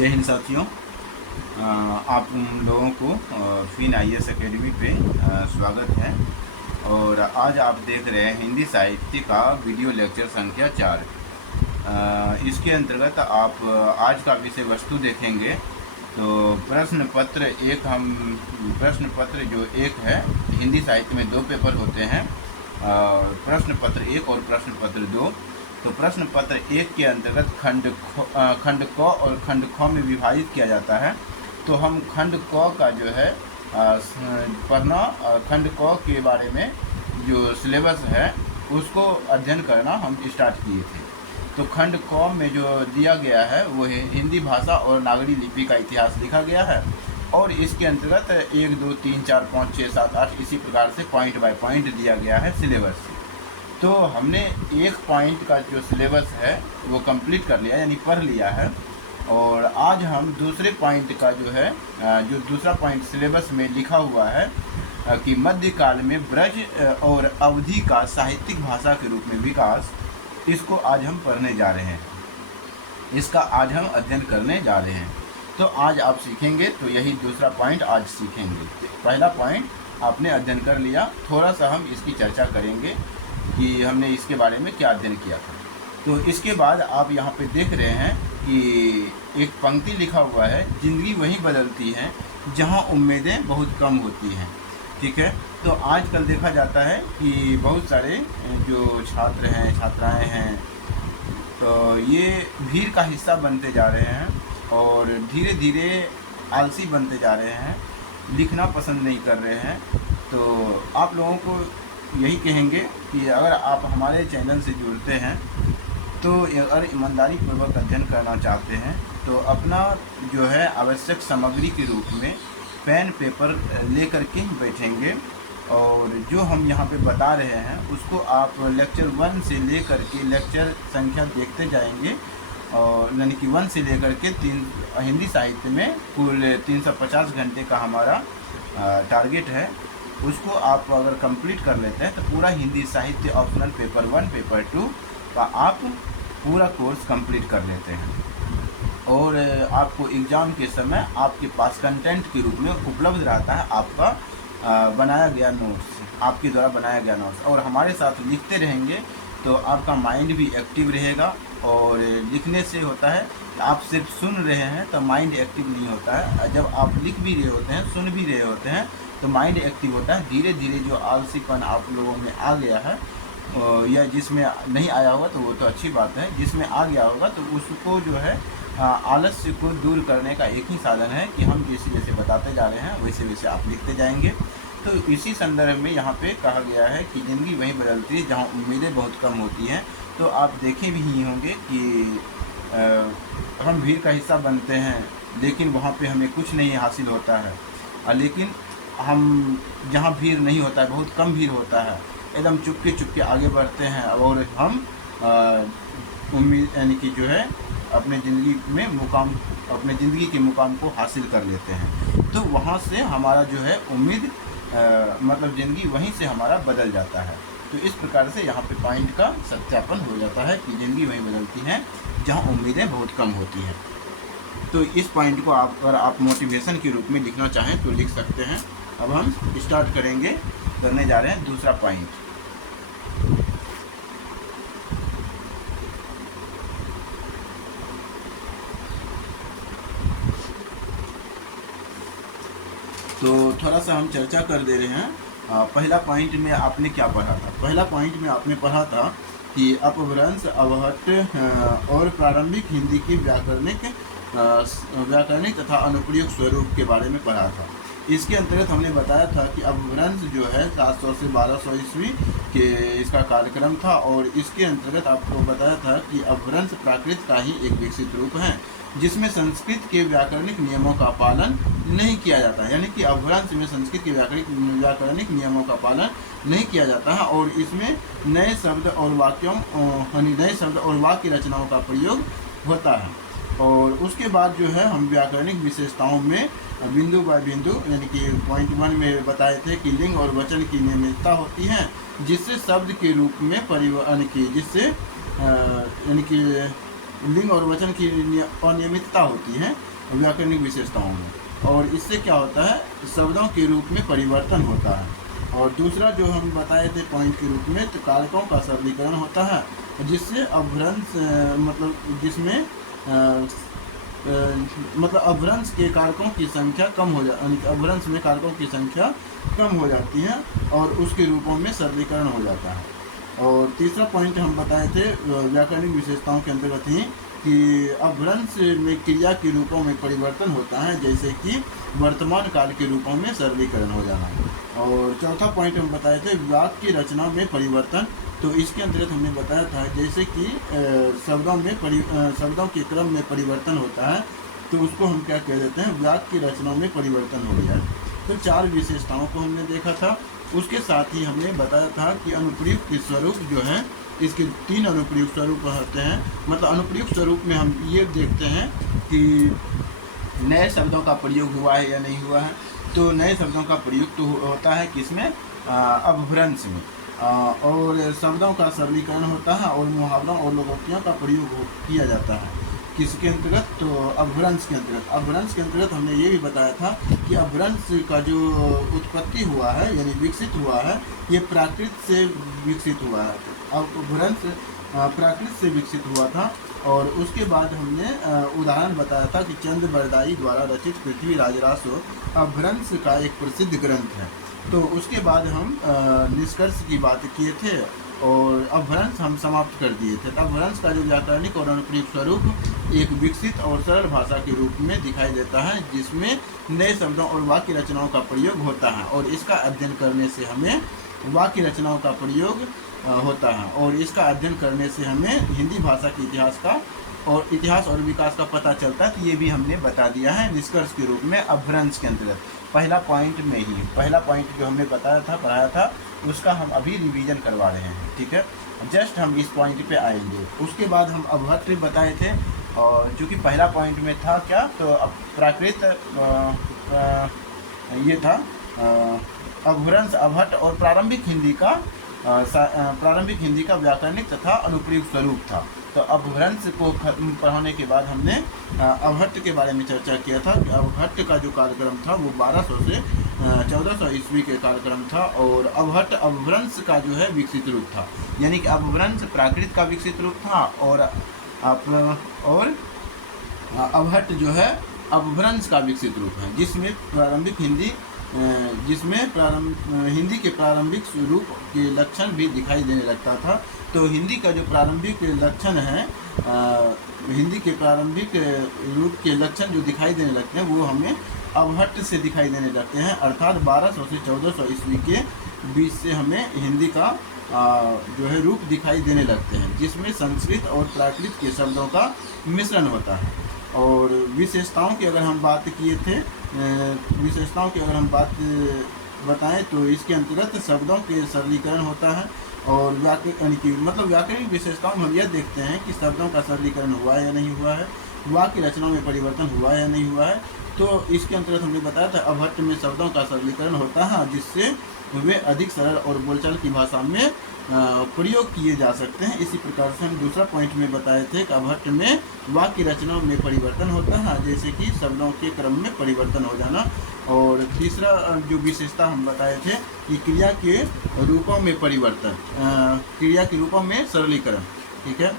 जय हिंद साथियों। आप लोगों को फिन IAS एकेडमी पे स्वागत है। और आज आप देख रहे हैं हिंदी साहित्य का वीडियो लेक्चर संख्या 4। इसके अंतर्गत आप आज का विषय वस्तु देखेंगे। तो प्रश्न पत्र जो एक है, हिंदी साहित्य में 2 पेपर होते हैं, प्रश्न पत्र 1 और प्रश्न पत्र 2। तो प्रश्न पत्र 1 के अंतर्गत खंड क और खंड ख में विभाजित किया जाता है। तो हम खंड क का जो है पढ़ना, खंड क के बारे में जो सिलेबस है उसको अध्ययन करना हम स्टार्ट किए थे। तो खंड क में जो दिया गया है वो है हिंदी भाषा और नागरी लिपि का इतिहास लिखा गया है। और इसके अंतर्गत 1, 2, 3, 4, 5, 6, 7, 8 इसी प्रकार से पॉइंट बाय पॉइंट दिया गया है सिलेबस। तो हमने एक पॉइंट का जो सिलेबस है वो कंप्लीट कर लिया, यानी पढ़ लिया है। और आज हम दूसरे पॉइंट का जो है जो दूसरा पॉइंट सिलेबस में लिखा हुआ है कि मध्यकाल में ब्रज और अवधि का साहित्यिक भाषा के रूप में विकास, इसको आज हम पढ़ने जा रहे हैं, इसका आज हम अध्ययन करने जा रहे हैं। तो आज आप सीखेंगे, तो यही दूसरा पॉइंट आज सीखेंगे। पहला पॉइंट आपने अध्ययन कर लिया, थोड़ा सा हम इसकी चर्चा करेंगे कि हमने इसके बारे में क्या अध्ययन किया था। तो इसके बाद आप यहाँ पे देख रहे हैं कि एक पंक्ति लिखा हुआ है, जिंदगी वहीं बदलती है जहाँ उम्मीदें बहुत कम होती हैं। ठीक है। तो आजकल देखा जाता है कि बहुत सारे जो छात्र हैं, छात्राएं हैं, तो ये भीड़ का हिस्सा बनते जा रहे हैं और धीरे धीरे आलसी बनते जा रहे हैं, लिखना पसंद नहीं कर रहे हैं। तो आप लोगों को यही कहेंगे कि अगर आप हमारे चैनल से जुड़ते हैं, तो अगर ईमानदारी पूर्वक अध्ययन करना चाहते हैं, तो अपना जो है आवश्यक सामग्री के रूप में पेन पेपर ले कर के बैठेंगे और जो हम यहाँ पे बता रहे हैं उसको आप लेक्चर 1 से ले कर के लेक्चर संख्या देखते जाएंगे। और यानी कि 1 से लेकर के 3 हिंदी साहित्य में कुल 350 घंटे का हमारा टारगेट है। उसको आप अगर कंप्लीट कर लेते हैं तो पूरा हिंदी साहित्य ऑप्शनल पेपर 1, पेपर 2 का आप पूरा कोर्स कंप्लीट कर लेते हैं। और आपको एग्ज़ाम के समय आपके पास कंटेंट के रूप में उपलब्ध रहता है आपका बनाया गया नोट्स, आपके द्वारा बनाया गया नोट्स। और हमारे साथ लिखते रहेंगे तो आपका माइंड भी एक्टिव रहेगा। और लिखने से होता है, आप सिर्फ सुन रहे हैं तो माइंड एक्टिव नहीं होता है, जब आप लिख भी रहे होते हैं, सुन भी रहे होते हैं, तो माइंड एक्टिव होता है। धीरे धीरे जो आलसीपन आप लोगों में आ गया है, या जिसमें नहीं आया होगा तो वो तो अच्छी बात है, जिसमें आ गया होगा तो उसको जो है आलस्य को दूर करने का एक ही साधन है कि हम जैसे जैसे बताते जा रहे हैं वैसे वैसे आप लिखते जाएंगे। तो इसी संदर्भ में यहाँ पे कहा गया है कि ज़िंदगी वहीं बदलती है जहाँ उम्मीदें बहुत कम होती हैं। तो आप देखे भी ही होंगे कि हम भीड़ का हिस्सा बनते हैं, लेकिन वहाँ पे हमें कुछ नहीं हासिल होता है। लेकिन हम जहाँ भीड़ नहीं होता है, बहुत कम भीड़ होता है, एकदम चुपके आगे बढ़ते हैं और हम उम्मीद यानी कि जो है अपने ज़िंदगी के मुकाम को हासिल कर लेते हैं। तो वहाँ से हमारा जो है उम्मीद मतलब ज़िंदगी वहीं से हमारा बदल जाता है। तो इस प्रकार से यहाँ पे पॉइंट का सत्यापन हो जाता है कि ज़िंदगी वहीं बदलती है जहाँ उम्मीदें बहुत कम होती हैं। तो इस पॉइंट को अगर आप मोटिवेशन के रूप में लिखना चाहें तो लिख सकते हैं। अब हम स्टार्ट करने जा रहे हैं दूसरा पॉइंट। तो थोड़ा सा हम चर्चा कर दे रहे हैं। पहला पॉइंट में आपने क्या पढ़ा था? पहला पॉइंट में आपने पढ़ा था कि अपभ्रंश, अवहट्ट और प्रारंभिक हिंदी की व्याकरणिक तथा अनुप्रयोग स्वरूप के बारे में पढ़ा था। इसके अंतर्गत हमने बताया था कि अपभ्रंश जो है 700 से 1200 ईस्वी के इसका कार्यक्रम था। और इसके अंतर्गत आपको बताया था कि अपभ्रंश प्राकृत का ही एक विकसित रूप है जिसमें संस्कृत के व्याकरणिक नियमों का पालन नहीं किया जाता है। यानी कि अपभ्रंश में संस्कृत के व्याकरणिक नियमों का पालन नहीं किया जाता है और इसमें नए शब्द और वाक्य रचनाओं का प्रयोग होता है। और उसके बाद जो है हम व्याकरणिक विशेषताओं में बिंदु बाय बिंदु, यानी कि पॉइंट 1 में बताए थे कि लिंग और वचन की नियमितता होती है, जिससे शब्द के रूप में परिवर्तन की, जिससे यानी कि लिंग और वचन की अनियमितता होती है व्याकरणिक विशेषताओं में, और इससे क्या होता है, शब्दों के रूप में परिवर्तन होता है। और दूसरा जो हम बताए थे पॉइंट के रूप में, तो कारकों का सरलीकरण होता है, जिससे अभ्रंश मतलब जिसमें मतलब अभ्रंश के कारकों की संख्या कम हो अभ्रंश में कारकों की संख्या कम हो जाती है और उसके रूपों में सरलीकरण हो जाता है। और तीसरा पॉइंट हम बताए थे व्याकरणिक विशेषताओं के अंतर्गत ही कि अभ्रंश में क्रिया के रूपों में परिवर्तन होता है, जैसे कि वर्तमान काल के रूपों में सरलीकरण हो जाना। और चौथा पॉइंट हम बताए थे वाक्य की रचना में परिवर्तन, तो इसके अंतर्गत हमने बताया था जैसे कि शब्दों के क्रम में परिवर्तन होता है, तो उसको हम क्या कह देते हैं, वाक्य की रचना में परिवर्तन हो गया। तो 4 विशेषताओं को हमने देखा था। उसके साथ ही हमने बताया था कि अनुप्रयुक्त स्वरूप जो है, इसके 3 अनुप्रयुक्त स्वरूप होते हैं। मतलब अनुप्रयुक्त स्वरूप में हम ये देखते हैं कि नए शब्दों का प्रयोग हुआ है या नहीं हुआ है। तो नए शब्दों का प्रयोग तो होता है किसमें, अपभ्रंश में, और शब्दों का सरलीकरण होता है और मुहावरों और लोकोक्तियों का प्रयोग किया जाता है। किसके अंतर्गत, तो अपभ्रंश के अंतर्गत। अपभ्रंश के अंतर्गत हमने ये भी बताया था कि अपभ्रंश का जो उत्पत्ति हुआ है यानी विकसित हुआ है, ये प्राकृत से विकसित हुआ है। अपभ्रंश प्राकृत से विकसित हुआ था। और उसके बाद हमने उदाहरण बताया था कि चंद बरदाई द्वारा रचित पृथ्वीराज रासो अपभ्रंश का एक प्रसिद्ध ग्रंथ है। तो उसके बाद हम निष्कर्ष की बात किए थे और अपभ्रंश हम समाप्त कर दिए थे। अपभ्रंश का जो व्याकरणिक और अनुप्रयुक्त स्वरूप एक विकसित और सरल भाषा के रूप में दिखाई देता है, जिसमें नए शब्दों और वाक्य रचनाओं का प्रयोग होता है, और इसका अध्ययन करने से हमें वाक्य रचनाओं का प्रयोग होता है, और इसका अध्ययन करने से हमें हिंदी भाषा के इतिहास और विकास का पता चलता है। तो ये भी हमने बता दिया है निष्कर्ष के रूप में अपभ्रंश के अंतर्गत। पहला पॉइंट जो हमने पढ़ाया था उसका हम अभी रिवीजन करवा रहे हैं, ठीक है। जस्ट हम इस पॉइंट पे आएंगे। उसके बाद हम अभट्ट बताए थे, और जो कि पहला पॉइंट में था क्या, तो प्राकृत ये था अपभ्रंश, अभट्ट और प्रारंभिक हिंदी का व्याकरणिक तथा अनुप्रयुक्त स्वरूप था। तो अपभ्रंश को पढ़ाने के बाद हमने अभट्ट के बारे में चर्चा किया था कि अभट्ट का जो कार्यक्रम था वो 1200 से 1400 ईस्वी के कार्यक्रम था, और अभट्ट अपभ्रंश का जो है विकसित रूप था। यानी कि अपभ्रंश प्राकृत का विकसित रूप था, और अभट्ट जो है अपभ्रंश का विकसित रूप है, जिसमें हिंदी के प्रारंभिक रूप के लक्षण भी दिखाई देने लगता था। तो हिंदी का जो प्रारंभिक लक्षण है, हिंदी के प्रारंभिक रूप के लक्षण जो दिखाई देने लगते हैं वो हमें अभट्ट से दिखाई देने लगते हैं, अर्थात 1200 से 1400 ईस्वी के बीच से हमें हिंदी का जो है रूप दिखाई देने लगते हैं, जिसमें संस्कृत और प्राकृत के शब्दों का मिश्रण होता है। और विशेषताओं की अगर हम बात किए थे, बताएं तो इसके अंतर्गत शब्दों के सरलीकरण होता है, और व्याकरणिक विशेषताओं में हम यह देखते हैं कि शब्दों का सरलीकरण हुआ है या नहीं हुआ है, वाक्य रचनाओं में परिवर्तन हुआ है या नहीं हुआ है। तो इसके अंतर्गत हमने बताया था अभट्ट में शब्दों का सरलीकरण होता है, जिससे वे अधिक सरल और बोलचाल की भाषा में प्रयोग किए जा सकते हैं। इसी प्रकार से हम दूसरा पॉइंट में बताए थे कि अभट्ट में वाक्य रचनाओं में परिवर्तन होता है, जैसे कि शब्दों के क्रम में परिवर्तन हो जाना। और तीसरा जो विशेषता हम बताए थे कि क्रिया के रूपों में परिवर्तन, क्रिया के रूपों में सरलीकरण, ठीक है।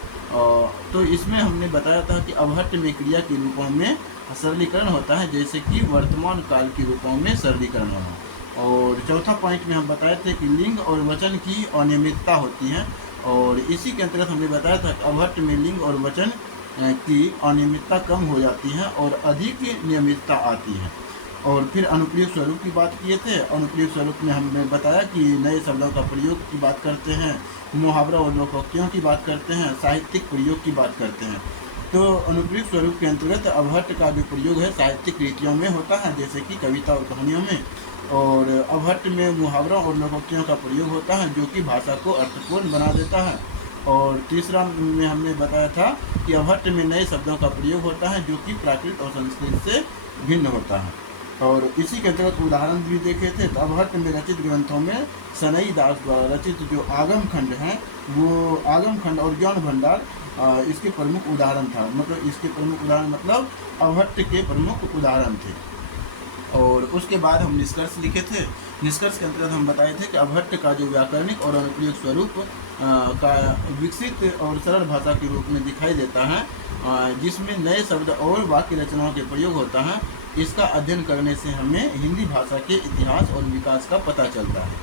तो इसमें हमने बताया था कि अभट्ट में क्रिया के रूपों में सरलीकरण होता है, जैसे कि वर्तमान काल के रूपों में सरलीकरण होना। और चौथा पॉइंट में हम बताए थे कि लिंग और वचन की अनियमितता होती है, और इसी के अंतर्गत हमने बताया था कि अभट्ट में लिंग और वचन की अनियमितता कम हो जाती है और अधिक नियमितता आती है। और फिर अनुप्रयुक्त स्वरूप की बात किए थे। अनुप्रयुक्त स्वरूप में हमने बताया कि नए शब्दों का प्रयोग की बात करते हैं, मुहावरा और लोकोक्तियों की बात करते हैं, साहित्यिक प्रयोग की बात करते हैं। तो अनुप्रयुक्त स्वरूप के अंतर्गत अभट्ट का जो प्रयोग है साहित्यिक रीतियों में होता है, जैसे कि कविता और कहानियों में। और अभट्ट में मुहावरों और लोकोक्तियों का प्रयोग होता है, जो कि भाषा को अर्थपूर्ण बना देता है। और तीसरा में हमने बताया था कि अभट्ट में नए शब्दों का प्रयोग होता है, जो कि प्राकृत और संस्कृत से भिन्न होता है। और इसी के अंतर्गत उदाहरण भी देखे थे। तो अभट्ट में रचित ग्रंथों में सनई दास द्वारा रचित जो आगम खंड हैं, वो आगम खंड और ज्ञान भंडार इसके प्रमुख उदाहरण था, मतलब इसके प्रमुख उदाहरण मतलब अभट्ट के प्रमुख उदाहरण थे। और उसके बाद हम निष्कर्ष लिखे थे। निष्कर्ष के अंतर्गत हम बताए थे कि अभट्ट का जो व्याकरणिक और अनुप्रयोग स्वरूप का विकसित और सरल भाषा के रूप में दिखाई देता है, जिसमें नए शब्द और वाक्य रचनाओं के प्रयोग होता है। इसका अध्ययन करने से हमें हिंदी भाषा के इतिहास और विकास का पता चलता है।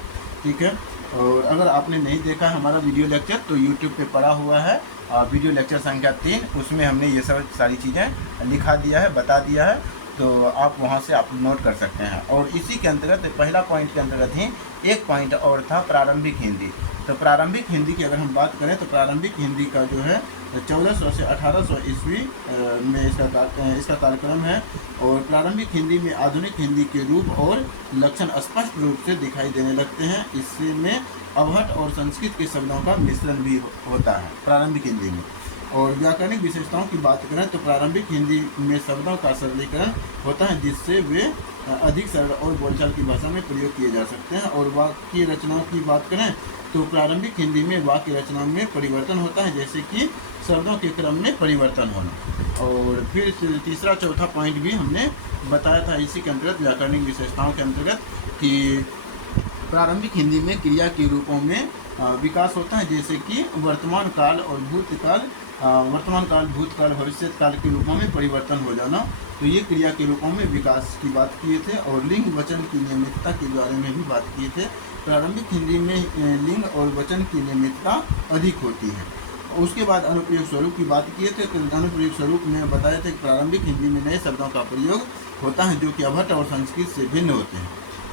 ठीक है, और अगर आपने नहीं देखा हमारा वीडियो लेक्चर तो यूट्यूब पे पड़ा हुआ है, वीडियो लेक्चर संख्या 3, उसमें हमने ये सब सारी चीज़ें लिखा दिया है, बता दिया है, तो आप वहाँ से आप नोट कर सकते हैं। और इसी के अंतर्गत पहला पॉइंट के अंतर्गत ही एक पॉइंट और था प्रारंभिक हिंदी। तो प्रारंभिक हिंदी की अगर हम बात करें तो प्रारंभिक हिंदी का जो है 1400 से 1800 ईस्वी में इसका कार्यक्रम है। और प्रारंभिक हिंदी में आधुनिक हिंदी के रूप और लक्षण स्पष्ट रूप से दिखाई देने लगते हैं। इसमें अवहट और संस्कृत के शब्दों का मिश्रण भी होता है प्रारंभिक हिंदी में। और व्याकरणिक विशेषताओं की बात करें तो प्रारंभिक हिंदी में शब्दों का सरलीकरण होता है, जिससे वे अधिक सरल और बोलचाल की भाषा में प्रयोग किए जा सकते हैं। और वाक्य रचनाओं की बात करें तो प्रारंभिक हिंदी में वाक्य रचनाओं में परिवर्तन होता है, जैसे कि शब्दों के क्रम में परिवर्तन होना। और फिर तीसरा चौथा पॉइंट भी हमने बताया था इसी के अंतर्गत व्याकरणिक विशेषताओं के अंतर्गत कि प्रारंभिक हिंदी में क्रिया के रूपों में विकास होता है, जैसे कि वर्तमान काल और भूतकाल, वर्तमान काल, भूतकाल, भविष्य काल के रूपों में परिवर्तन हो जाना। तो ये क्रिया के रूपों में विकास की बात किए थे। और लिंग वचन की नियमितता के बारे में भी बात किए थे। प्रारंभिक हिंदी में लिंग और वचन की नियमितता अधिक होती है। उसके बाद अनुप्रयोग स्वरूप की बात किए थे। तो अनुप्रयोग स्वरूप में बताया था कि प्रारंभिक हिंदी में नए शब्दों का प्रयोग होता है जो कि अभट्ट और संस्कृत से भिन्न होते हैं।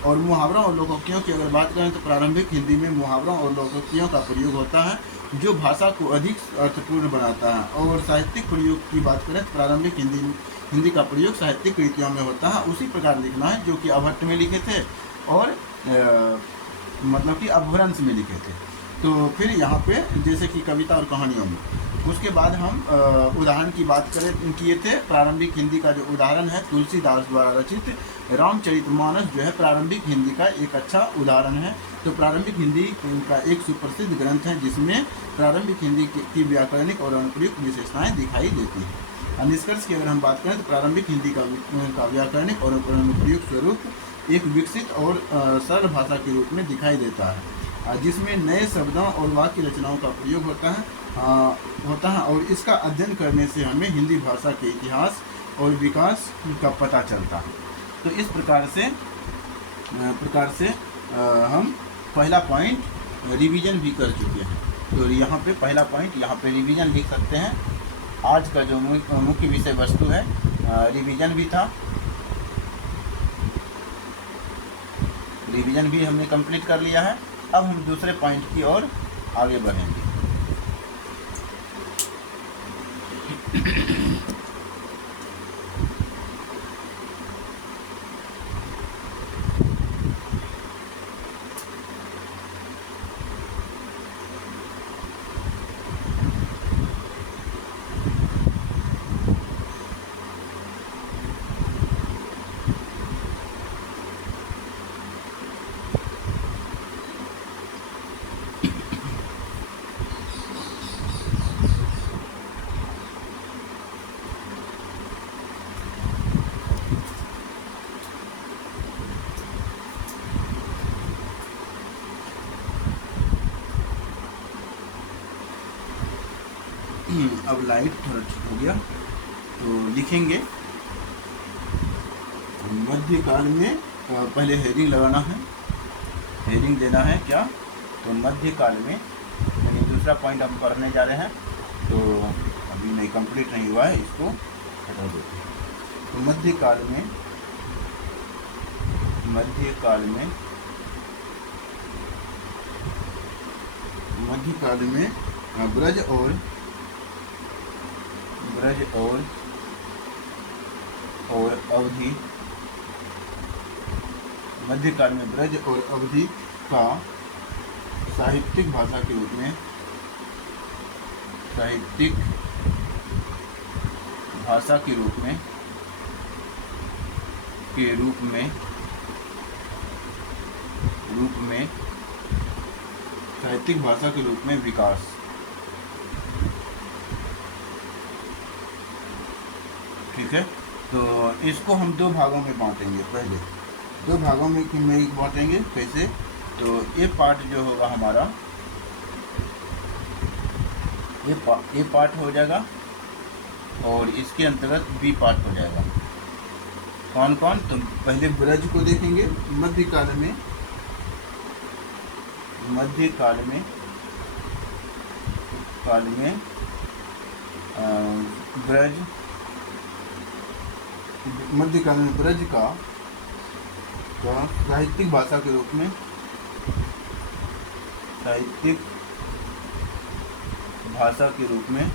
और मुहावरों और लोकोक्तियों की अगर बात करें तो प्रारंभिक हिंदी में मुहावरों और लोकोक्तियों का प्रयोग होता है जो भाषा को अधिक अर्थपूर्ण बनाता है। और साहित्यिक प्रयोग की बात करें तो प्रारंभिक हिंदी का प्रयोग साहित्यिक कृतियों में होता है, उसी प्रकार लिखना है जो कि अभट्ट में लिखे थे और मतलब कि अपभ्रंश में लिखे थे। तो फिर यहाँ पे जैसे कि कविता और कहानियों में। उसके बाद हम उदाहरण की बात किए थे। प्रारंभिक हिंदी का जो उदाहरण है तुलसीदास द्वारा रचित रामचरितमानस जो है प्रारंभिक हिंदी का एक अच्छा उदाहरण है। तो प्रारंभिक हिंदी का एक सुप्रसिद्ध ग्रंथ है जिसमें प्रारंभिक हिंदी की व्याकरणिक और अनुप्रयुक्त विशेषताएं दिखाई देती हैं। निष्कर्ष की अगर हम बात करें तो प्रारंभिक हिंदी का व्याकरणिक और अनुप्रयुक्त स्वरूप एक विकसित और सरल भाषा के रूप में दिखाई देता है, जिसमें नए शब्दों और वाक्य रचनाओं का प्रयोग होता है। और इसका अध्ययन करने से हमें हिंदी भाषा के इतिहास और विकास का पता चलता है। तो इस प्रकार से हम पहला पॉइंट रिवीजन भी कर चुके हैं। तो यहाँ पे पहला पॉइंट यहाँ पे रिवीजन लिख सकते हैं। आज का जो मुख्य विषय वस्तु है रिवीजन भी था, रिवीजन भी हमने कंप्लीट कर लिया है। अब हम दूसरे पॉइंट की ओर आगे बढ़ेंगे। अब लाइट थोड़ा ठीक हो गया तो लिखेंगे। मध्यकाल में पहले हेडिंग लगाना है, हेडिंग देना है क्या, तो मध्यकाल में, यानी दूसरा पॉइंट हम पढ़ने जा रहे हैं तो अभी नहीं कंप्लीट नहीं हुआ है, इसको हटा देते हैं। तो मध्यकाल में ब्रज और अवधि, मध्यकाल में ब्रज और अवधि का साहित्यिक भाषा के रूप में, साहित्यिक भाषा के रूप में साहित्यिक भाषा के रूप में विकास ठीक है, तो इसको हम दो भागों में बांटेंगे। पहले दो भागों में बांटेंगे कैसे, तो ये पार्ट जो होगा हमारा, ये पार्ट हो जाएगा और इसके अंतर्गत बी पार्ट हो जाएगा। कौन कौन, तो पहले ब्रज को देखेंगे। मध्यकाल में ब्रज, मध्यकाल में ब्रज का साहित्यिक भाषा के रूप में, साहित्यिक भाषा के रूप में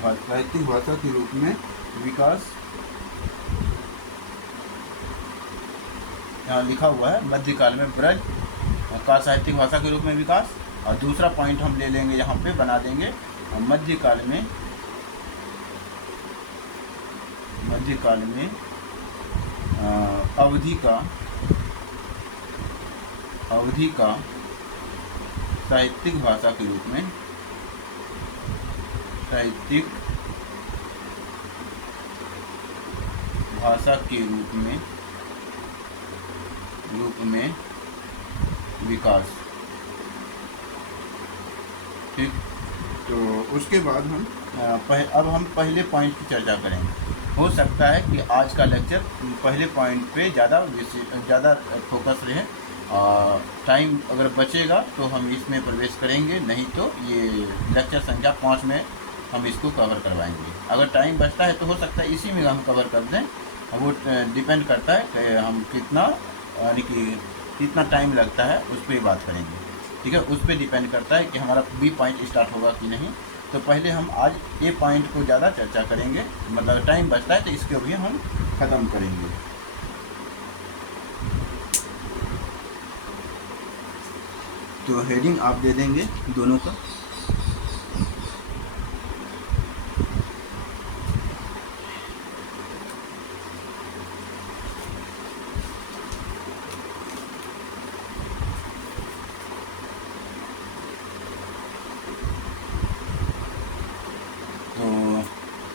साहित्यिक भाषा के रूप में विकास, यहाँ लिखा हुआ है मध्यकाल में ब्रज का साहित्यिक भाषा के रूप में विकास। और दूसरा पॉइंट हम ले लेंगे, यहाँ पे बना देंगे मध्यकाल में अवधि का साहित्यिक भाषा के रूप में, साहित्यिक भाषा के रूप में विकास। ठीक, तो उसके बाद हम अब हम पहले पॉइंट की चर्चा करेंगे। हो सकता है कि आज का लेक्चर पहले पॉइंट पे ज़्यादा फोकस रहे। टाइम अगर बचेगा तो हम इसमें प्रवेश करेंगे, नहीं तो ये लेक्चर संख्या 5 में हम इसको कवर करवाएंगे। अगर टाइम बचता है तो हो सकता है इसी में हम कवर कर दें, वो डिपेंड करता है कि हम कितना, यानी कि कितना टाइम लगता है, उस पर बात करेंगे। ठीक है, उस पर डिपेंड करता है कि हमारा बी पॉइंट स्टार्ट होगा कि नहीं। तो पहले हम आज ए पॉइंट को ज़्यादा चर्चा करेंगे, मतलब टाइम बचता है तो इसको भी हम ख़त्म करेंगे। तो हेडिंग आप दे देंगे दोनों का।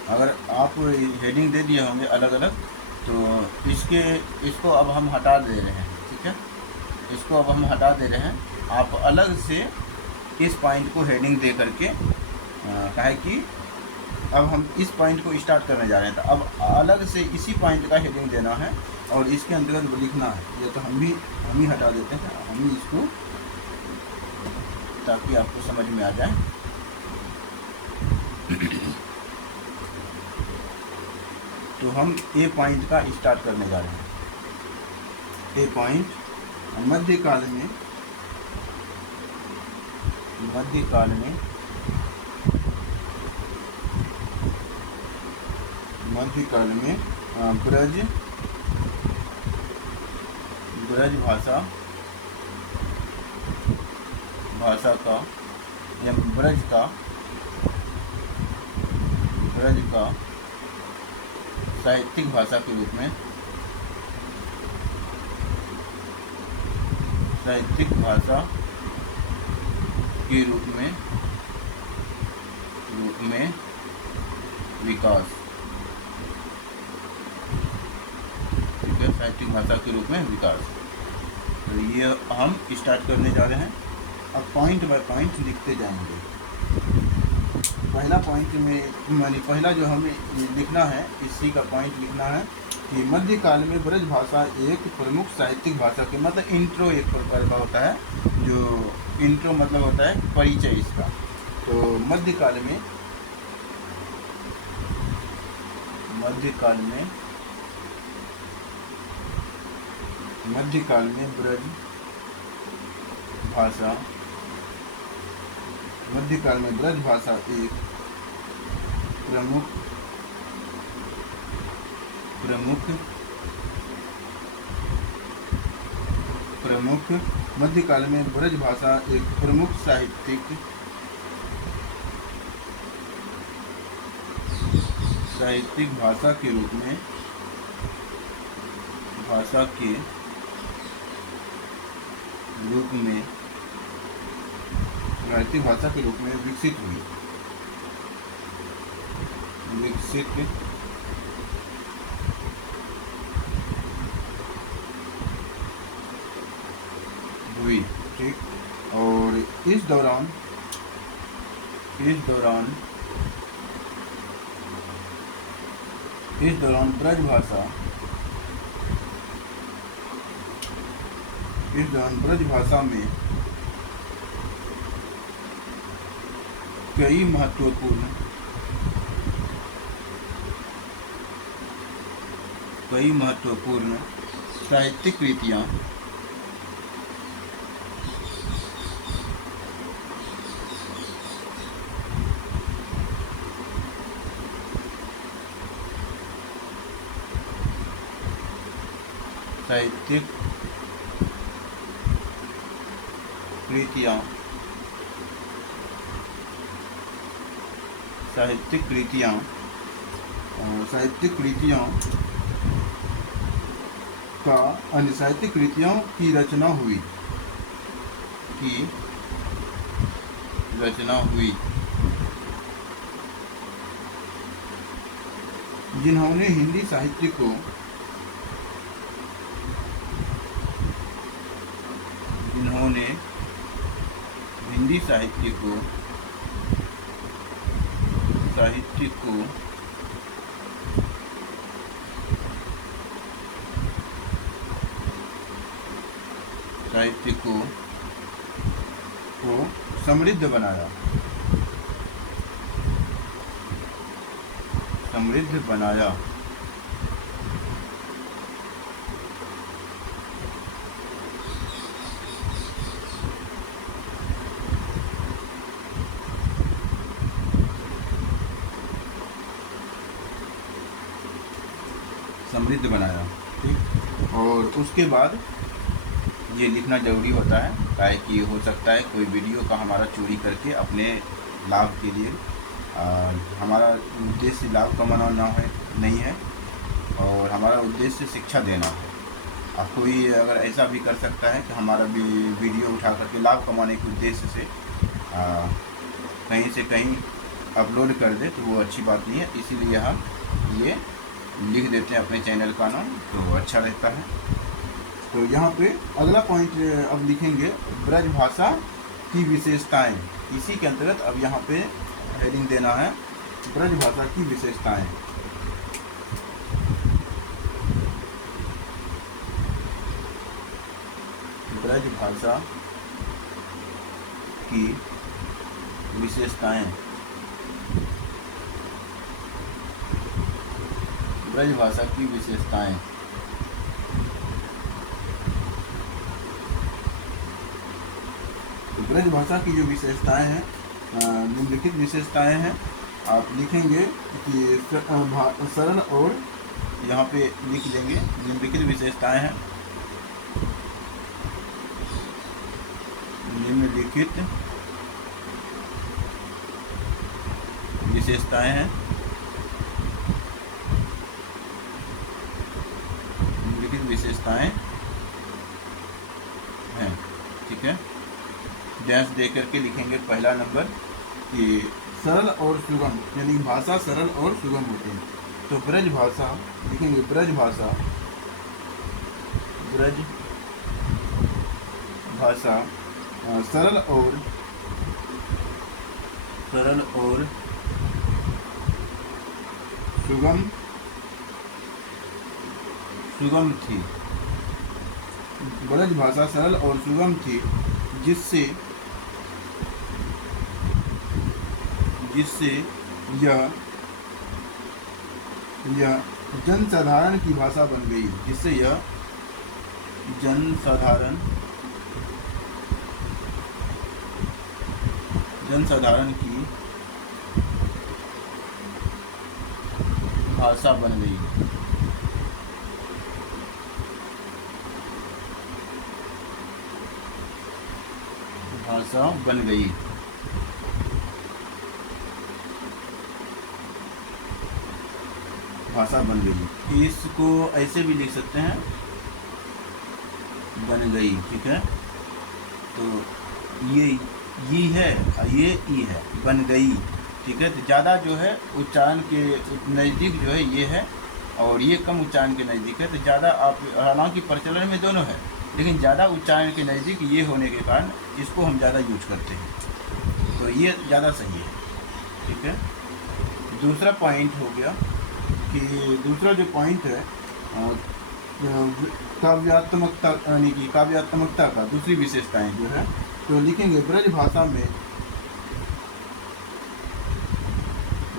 अगर आप हेडिंग दे दिए होंगे अलग अलग, तो इसको अब हम हटा दे रहे हैं। ठीक है, इसको अब हम हटा दे रहे हैं। आप अलग से इस पॉइंट को हेडिंग दे करके, कहे कि अब हम इस पॉइंट को स्टार्ट करने जा रहे हैं, तो अब अलग से इसी पॉइंट का हेडिंग देना है और इसके अंतर्गत लिखना है। ये तो हम ही हटा देते हैं, हम ही इसको, ताकि आपको समझ में आ जाए। तो हम ए पॉइंट का स्टार्ट करने जा रहे हैं। ए पॉइंट, मध्यकाल में ब्रज भाषा का या ब्रज का साहित्यिक भाषा के रूप में, साहित्यिक भाषा के रूप में विकास। ठीक है, साहित्यिक भाषा के रूप में विकास। तो ये हम स्टार्ट करने जा रहे हैं। अब पॉइंट बाय पॉइंट लिखते जाएंगे। पहला पॉइंट में, यानी पहला जो हमें लिखना है, इसी का पॉइंट लिखना है कि मध्यकाल में ब्रज भाषा एक प्रमुख साहित्यिक भाषा के, मतलब इंट्रो एक प्रकार का होता है, जो इंट्रो मतलब होता है परिचय इसका। तो मध्यकाल में ब्रज भाषा एक प्रमुख मध्यकाल में ब्रज भाषा एक प्रमुख साहित्यिक भाषा के रूप में साहित्यिक भाषा के रूप में विकसित हुई। ठीक। और इस दौरान ब्रज भाषा में कई महत्वपूर्ण साहित्यिक कृतियां साहित्यिक कृतियों की रचना हुई जिन्होंने हिंदी साहित्य को समृद्ध बनाया। ठीक। और उसके बाद ये लिखना ज़रूरी होता है, काहे कि हो सकता है कोई वीडियो का हमारा चोरी करके अपने लाभ के लिए, हमारा उद्देश्य लाभ कमाना नहीं है, और हमारा उद्देश्य शिक्षा देना है। अब कोई अगर ऐसा भी कर सकता है कि हमारा वीडियो उठा करके लाभ कमाने के उद्देश्य से कहीं से कहीं अपलोड कर दे, तो वो अच्छी बात नहीं है। इसीलिए हम ये लिख देते हैं अपने चैनल का नाम, तो अच्छा रहता है। तो यहाँ पे अगला पॉइंट अब लिखेंगे ब्रज भाषा की विशेषताएं। इसी के अंतर्गत अब यहाँ पे हेडिंग देना है ब्रज भाषा की विशेषताएं। ब्रज भाषा की विशेषताएं। ब्रज भाषा की विशेषताएं। तो ब्रज भाषा की जो विशेषताएं हैं, निम्नलिखित विशेषताएं हैं। आप लिखेंगे कि सरल, और यहाँ पे लिख देंगे निम्नलिखित विशेषताएं हैं। निम्नलिखित विशेषताएं हैं। ठीक है। डैश दे करके लिखेंगे पहला नंबर कि सरल और सुगम, यानी भाषा सरल और सुगम होती है। तो ब्रज भाषा लिखेंगे, ब्रज भाषा सरल और सुगम थी। ब्रज भाषा सरल और सुगम थी, जिससे यह जनसाधारण की भाषा बन गई। जिससे यह जनसाधारण की भाषा बन गई। भाषा बन गई। इसको ऐसे भी लिख सकते हैं, बन गई। ठीक है। तो ये ये है, ये ई है, बन गई। ठीक है, तो ज़्यादा जो है उच्चारण के नज़दीक जो है ये है, और ये कम उच्चारण के नज़दीक है। तो ज़्यादा आप, हालांकि प्रचलन में दोनों है, लेकिन ज़्यादा उच्चारण के नज़दीक ये होने के कारण इसको हम ज़्यादा यूज करते हैं, तो ये ज़्यादा सही है। ठीक है, दूसरा पॉइंट हो गया कि दूसरा जो पॉइंट है काव्यात्मकता, यानी कि काव्यात्मकता का दूसरी विशेषताएं जो है, तो लिखेंगे ब्रज भाषा में,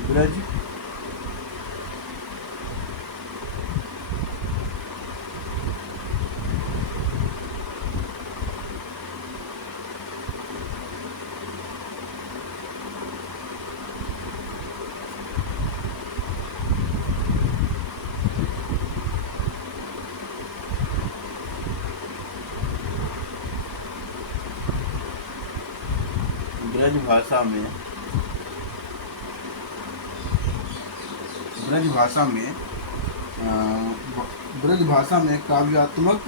ब्रज ब्रज भाषा में, ब्रज भाषा में ब्रज भाषा में काव्यात्मक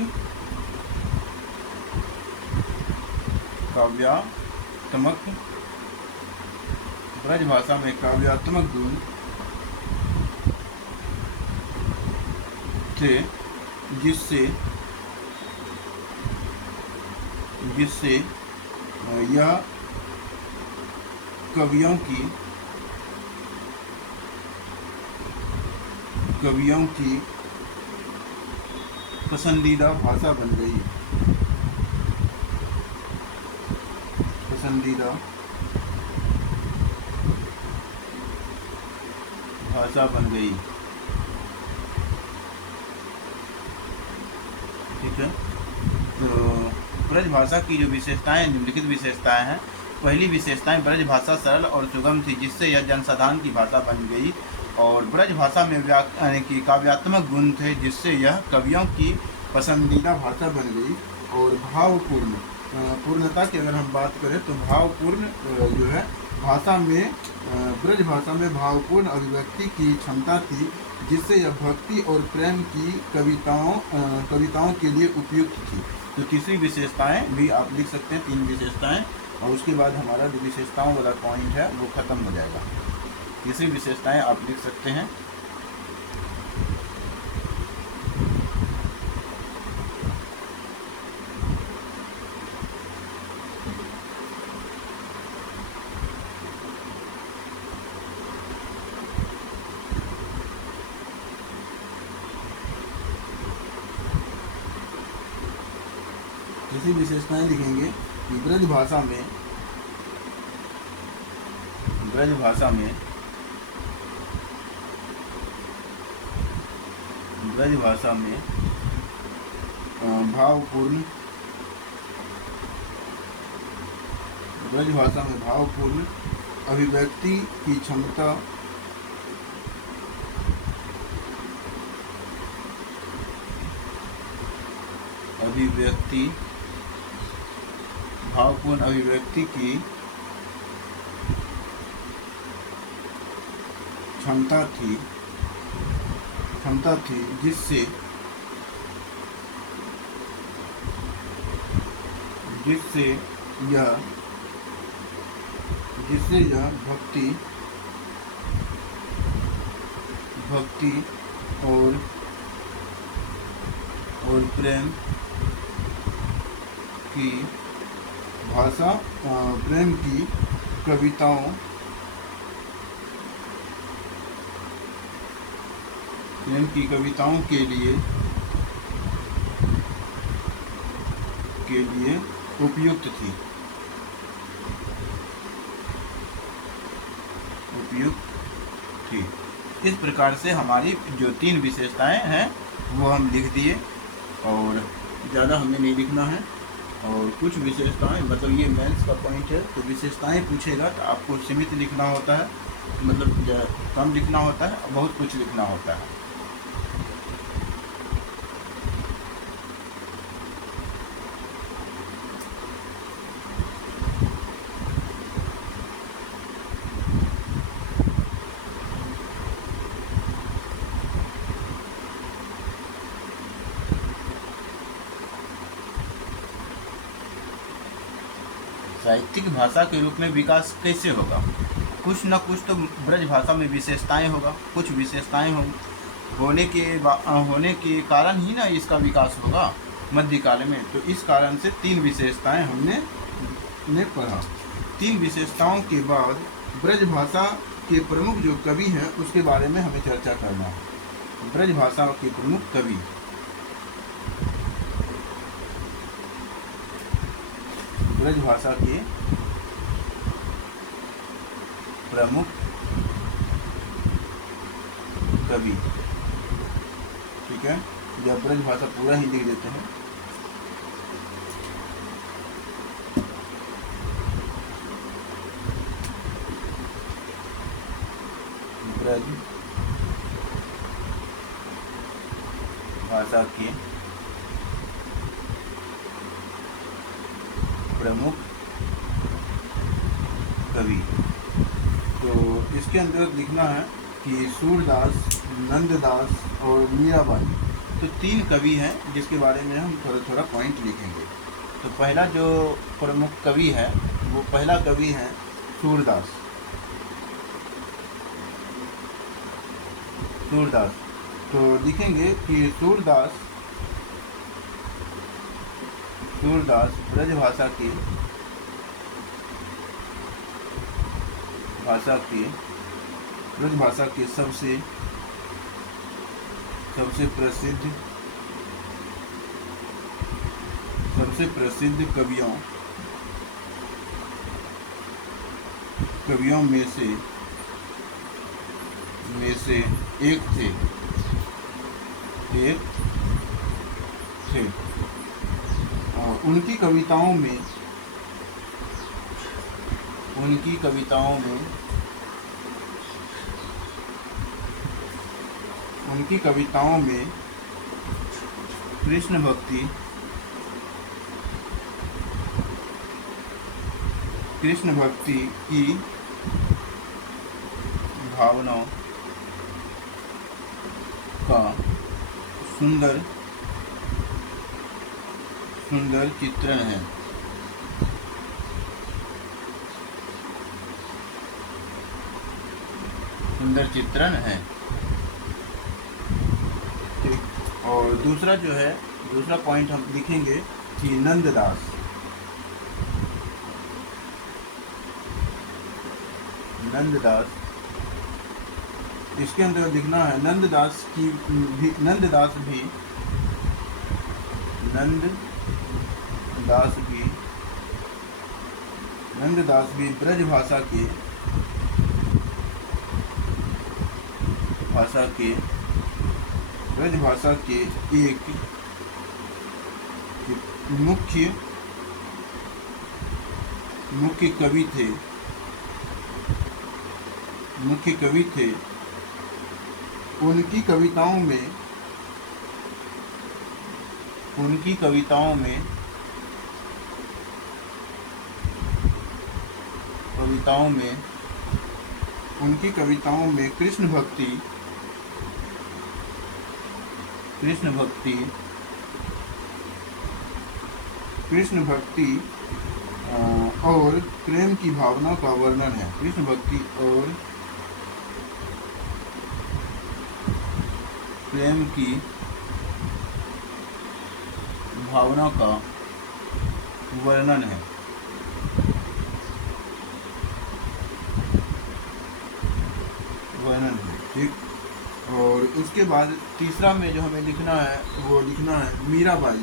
ब्रज भाषा में काव्यात्मक गुण थे, जिससे यह कवियों की पसंदीदा भाषा बन गई, पसंदीदा भाषा बन गई। ठीक है, तो ब्रज भाषा की जो विशेषताएं, निम्नलिखित विशेषताएं हैं। पहली विशेषताएं, ब्रज भाषा सरल और सुगम थी, जिससे यह जनसाधारण की भाषा बन गई। और ब्रज भाषा में यानी कि काव्यात्मक गुण थे, जिससे यह कवियों की पसंदीदा भाषा बन गई। और भावपूर्ण, पूर्णता की अगर हम बात करें तो भावपूर्ण जो है भाषा में, ब्रज भाषा में भावपूर्ण अभिव्यक्ति की क्षमता थी, जिससे यह भक्ति और प्रेम की कविताओं के लिए उपयुक्त थी। तो तीसरी विशेषताएं भी आप लिख सकते हैं, 3 विशेषताएं, और उसके बाद हमारा जो विशेषताओं वाला पॉइंट है वो ख़त्म हो जाएगा। तीसरी विशेषताएं आप लिख सकते हैं। तीसरी विशेषताएं लिखेंगे कि ब्रज भाषा में भावपूर्ण अभिव्यक्ति की क्षमता, भावपूर्ण अभिव्यक्ति की क्षमता थी, जिससे यह भक्ति और प्रेम की भाषा, प्रेम की कविताओं के लिए उपयुक्त थी। इस प्रकार से हमारी जो 3 विशेषताएं हैं वो हम लिख दिए, और ज़्यादा हमें नहीं लिखना है। और कुछ विशेषताएं, मतलब ये मेंस का पॉइंट है, तो विशेषताएं पूछेगा तो आपको सीमित लिखना होता है, मतलब कम लिखना होता है, बहुत कुछ लिखना होता है। साहित्यिक भाषा के रूप में विकास कैसे होगा? कुछ न कुछ तो ब्रज भाषा में विशेषताएं होगा, कुछ विशेषताएं होने के कारण ही ना इसका विकास होगा मध्यकाल में। तो इस कारण से 3 विशेषताएं हमने पढ़ा। 3 विशेषताओं के बाद ब्रज भाषा के प्रमुख जो कवि हैं उसके बारे में हमें चर्चा करना है। ब्रज भाषा के प्रमुख कवि, ब्रज भाषा के प्रमुख कवि, ठीक है। जब ब्रज भाषा पूरा ही लिख देते हैं। ब्रज भाषा के प्रमुख कवि, तो इसके अंतर्गत लिखना है कि सूरदास, नंददास और मीराबाई, तो 3 कवि हैं जिसके बारे में हम थोड़ा थोड़ा पॉइंट लिखेंगे। तो पहला जो प्रमुख कवि है वो पहला कवि है सूरदास। सूरदास, तो लिखेंगे कि सूरदास ब्रज भाषा के सबसे प्रसिद्ध कवियों में से एक थे। उनकी कविताओं में कृष्ण भक्ति की भावनाओं का सुंदर चित्रण है। ठीक। और दूसरा जो है, दूसरा पॉइंट हम लिखेंगे कि नंददास, इसके अंदर लिखना है नंददास भी ब्रज भाषा के एक मुख्य कवि थे। उनकी कविताओं में कृष्ण भक्ति और प्रेम की भावना का वर्णन है। कृष्ण भक्ति और प्रेम की भावना का वर्णन है। ठीक। और उसके बाद तीसरा में जो हमें लिखना है वो लिखना है मीराबाई।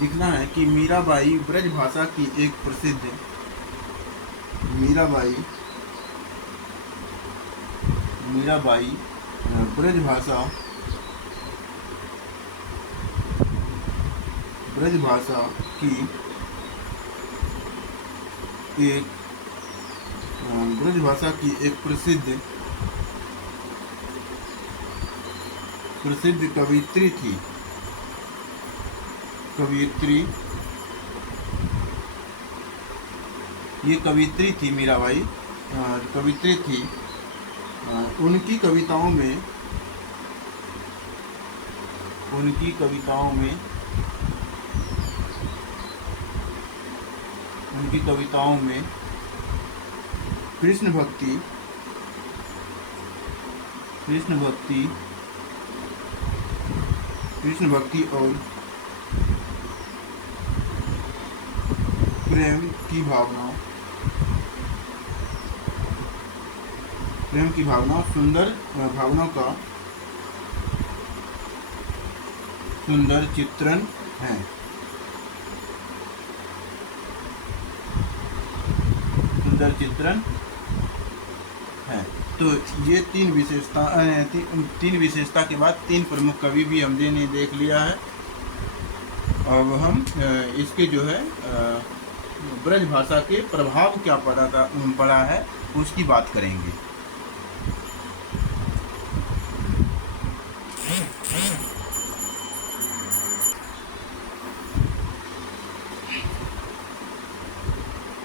लिखना है कि मीराबाई ब्रज भाषा की एक प्रसिद्ध ब्रज भाषा की एक प्रसिद्ध कवियत्री थी। ये कवियत्री थी मीराबाई, कवियत्री थी। उनकी कविताओं उनकी कविताओं में कृष्ण भक्ति और प्रेम की भावना सुंदर चित्रण है। तो ये तीन विशेषता के बाद तीन प्रमुख कवि भी हमने देख लिया है। अब हम इसके जो है ब्रज भाषा के प्रभाव क्या पड़ा है उसकी बात करेंगे।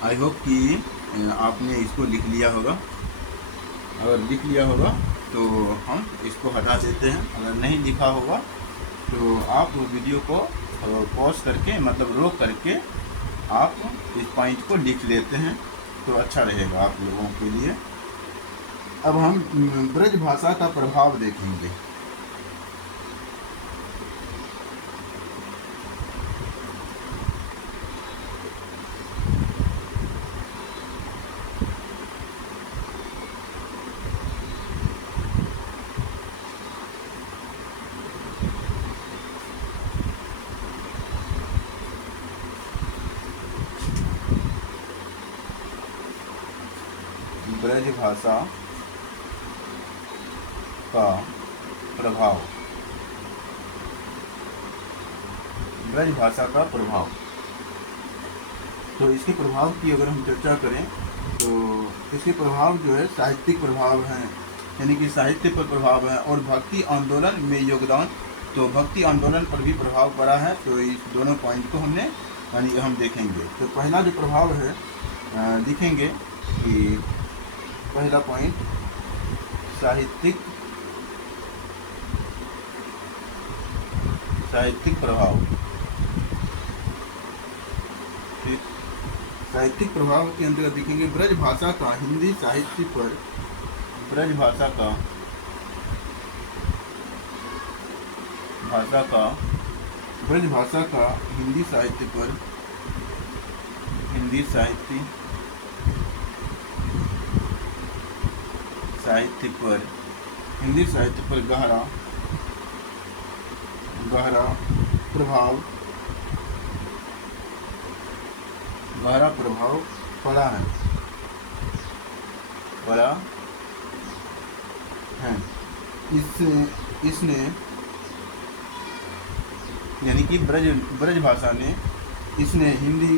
आई होप कि आपने इसको लिख लिया होगा। अगर लिख लिया होगा तो हम इसको हटा देते हैं। अगर नहीं लिखा होगा तो आप वीडियो को पॉज करके मतलब रोक करके आप इस पॉइंट को लिख लेते हैं तो अच्छा रहेगा आप लोगों के लिए। अब हम ब्रज भाषा का प्रभाव देखेंगे। ब्रज भाषा का प्रभाव। तो इसके प्रभाव की अगर हम चर्चा करें तो इसके प्रभाव जो है साहित्यिक प्रभाव हैं, यानी कि साहित्य पर प्रभाव है और भक्ति आंदोलन में योगदान। तो भक्ति आंदोलन पर भी प्रभाव पड़ा है। तो इस दोनों पॉइंट को हम देखेंगे। तो पहला जो प्रभाव है देखेंगे कि पहला पॉइंट साहित्यिक प्रभाव। ठीक, साहित्यिक प्रभाव के अंतर्गत देखेंगे ब्रज भाषा का हिंदी साहित्य पर ब्रज भाषा का हिंदी साहित्य पर गहरा प्रभाव पड़ा है। इसने यानी कि ब्रज भाषा ने इसने हिंदी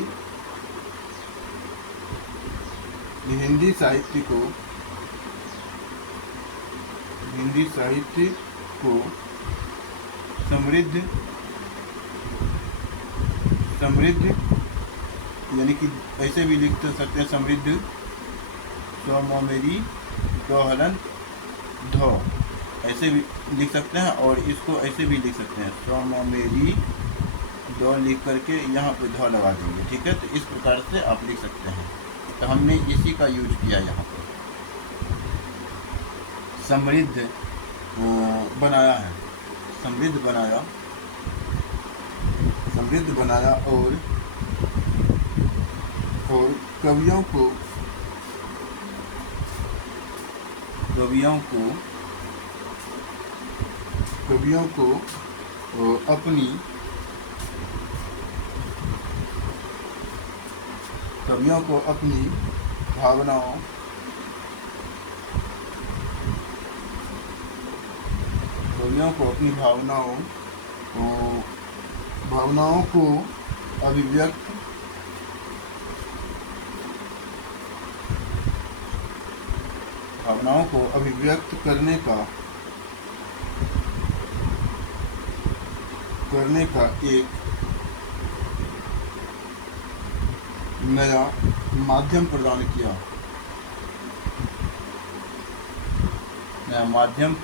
साहित्य को समृद्ध यानी कि ऐसे भी लिख सकते हैं समृद्ध स्वमेरी दोहलन धो, ऐसे भी लिख सकते हैं और इसको ऐसे भी लिख सकते हैं स्वमेरी दो लिख करके यहाँ पे धो लगा देंगे। ठीक है, तो इस प्रकार से आप लिख सकते हैं। तो हमने इसी का यूज किया यहाँ पर। समृद्ध बनाया है, समृद्ध बनाया और कवियों को अपनी भावनाओं को अभिव्यक्त करने का एक नया माध्यम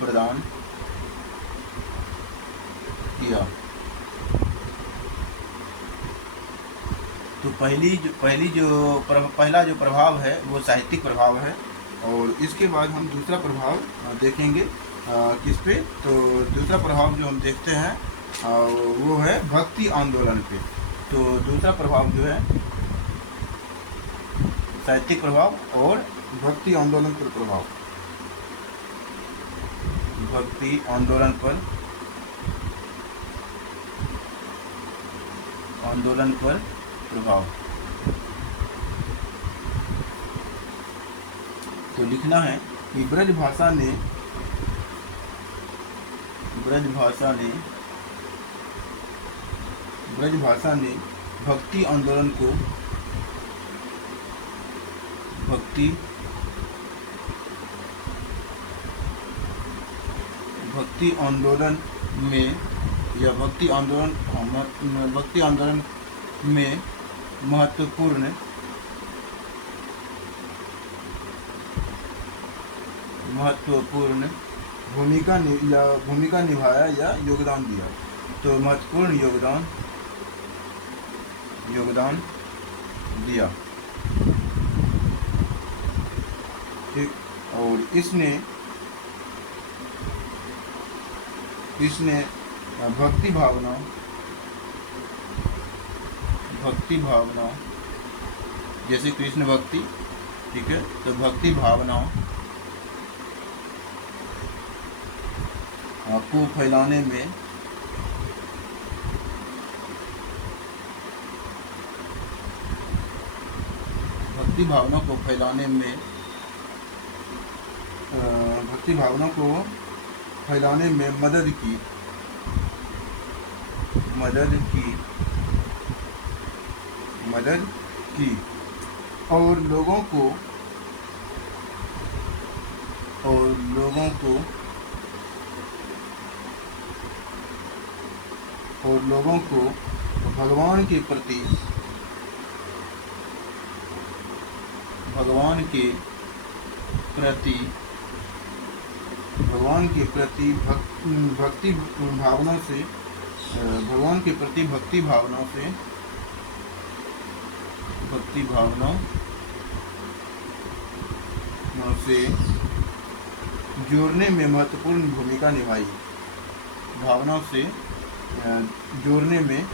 प्रदान किया। तो पहला जो प्रभाव है वो साहित्यिक प्रभाव है, और इसके बाद हम दूसरा प्रभाव देखेंगे किस पे। तो दूसरा प्रभाव जो हम देखते हैं वो है भक्ति आंदोलन पे। तो दूसरा प्रभाव जो है साहित्यिक प्रभाव और भक्ति आंदोलन पर प्रभाव। भक्ति आंदोलन पर प्रभाव। तो लिखना है कि ब्रज भाषा ने भक्ति आंदोलन को भक्ति आंदोलन में या भक्ति आंदोलन में महत्वपूर्ण भूमिका निभाया या योगदान दिया। तो महत्वपूर्ण योगदान दिया, ठीक। और इसने भक्ति भावना जैसे कृष्ण भक्ति, ठीक है। तो भक्ति भावनाओं को फैलाने में भक्ति भावना को फैलाने में मदद की और लोगों को भगवान के प्रति भक्ति भावना से जोड़ने में महत्वपूर्ण भूमिका निभाई। भावनाओं से जोड़ने में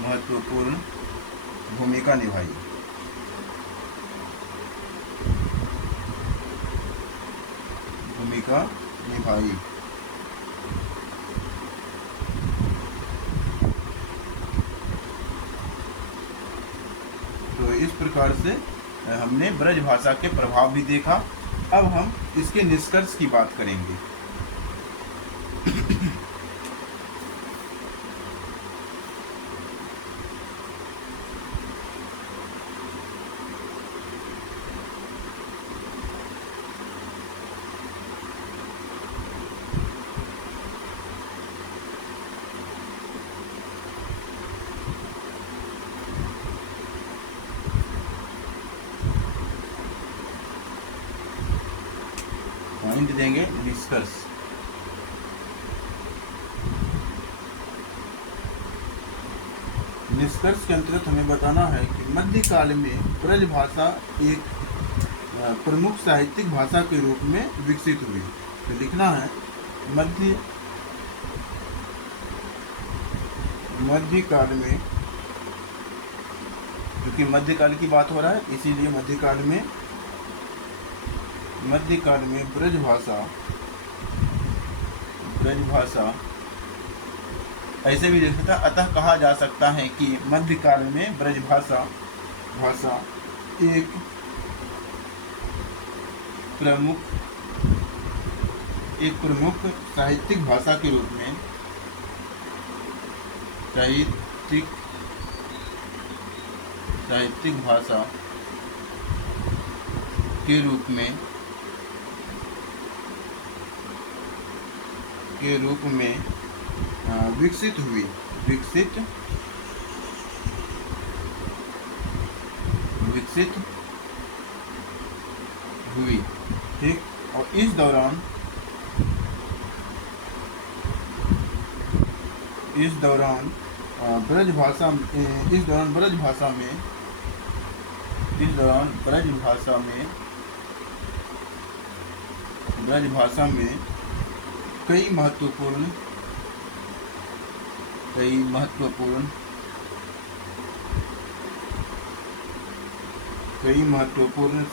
महत्वपूर्ण भूमिका निभाई। तो इस प्रकार से हमने ब्रज भाषा के प्रभाव भी देखा। अब हम इसके निष्कर्ष की बात करेंगे। पॉइंट देंगे, निष्कर्ष। निष्कर्ष के अंतर्गत हमें बताना है कि मध्यकाल में ब्रज भाषा एक प्रमुख साहित्यिक भाषा के रूप में विकसित हुई। तो लिखना है मध्यकाल में, क्योंकि मध्यकाल की बात हो रहा है इसीलिए मध्यकाल में ब्रज भाषा ऐसे भी लिख सकता। अतः कहा जा सकता है कि मध्यकाल में ब्रज भाषा एक प्रमुख साहित्यिक भाषा के रूप में साहित्यिक भाषा के रूप में विकसित हुई, विकसित विकसित हुई। ठीक, और इस दौरान ब्रज भाषा में कई महत्वपूर्ण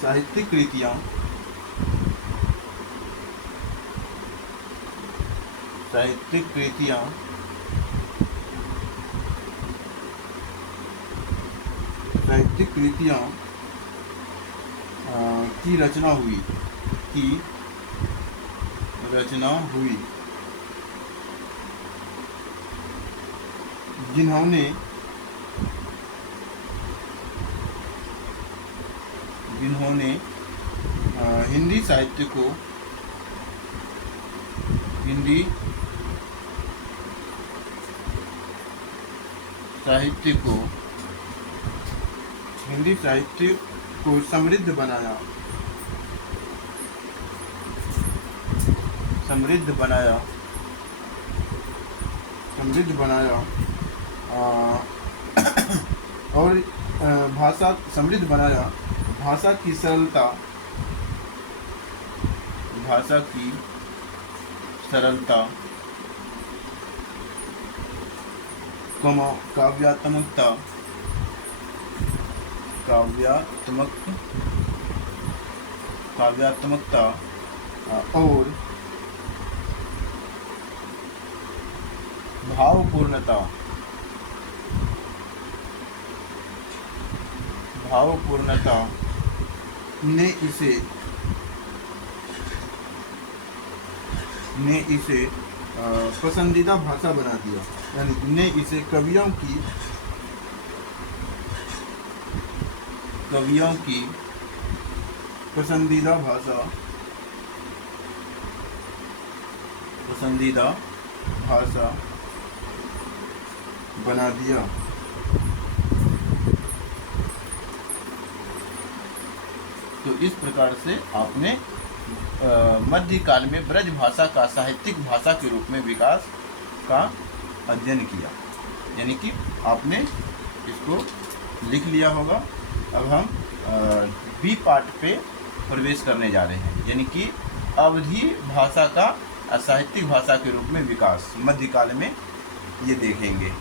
साहित्यिक कृतियां की रचना हुई, जिन्होंने हिंदी साहित्य को समृद्ध बनाया और भाषा की सरलता, काव्यात्मकता और भावपूर्णता ने इसे पसंदीदा भाषा बना दिया, यानी ने इसे कवियों की पसंदीदा भाषा बना दिया। तो इस प्रकार से आपने मध्यकाल में ब्रज भाषा का साहित्यिक भाषा के रूप में विकास का अध्ययन किया, यानी कि आपने इसको लिख लिया होगा। अब हम बी पार्ट पे प्रवेश करने जा रहे हैं, यानी कि अवधी भाषा का साहित्यिक भाषा के रूप में विकास मध्यकाल में, ये देखेंगे।